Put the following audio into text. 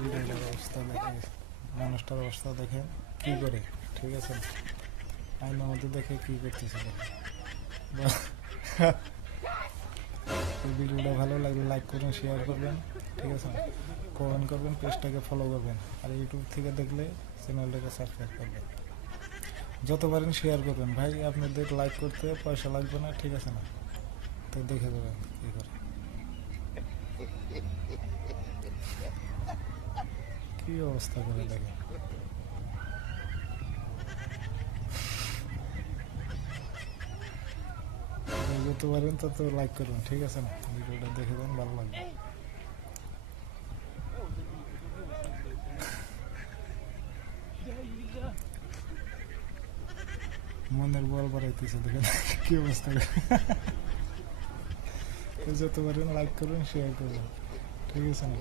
ভিডিওটার অবস্থা দেখে, মানুষটার অবস্থা দেখে কী করে, ঠিক আছে? আইনের মধ্যে দেখে কী করতেছিল। ভিডিওটা ভালো লাগলে লাইক করবেন, শেয়ার করবেন, ঠিক আছে? কমেন্ট করবেন, পেজটাকে ফলো করবেন, আর ইউটিউব থেকে দেখলে চ্যানেলটাকে সাবস্ক্রাইব করবেন। যত পারেন শেয়ার করবেন ভাই, আপনাদের লাইক করতে পয়সা লাগবে না, ঠিক আছে না? তো দেখে দেবেন কী করে, কী অবস্থা করে দেখেন। যত পারেন তত লাইক করবেন, ঠিক আছে না? ভিডিওটা দেখে দেন, ভালো লাগবে। মনের বল বাড়াইতেছে দেখেন কি অবস্থা। যত পারেন লাইক করবেন, শেয়ার করবেন, ঠিক আছে না?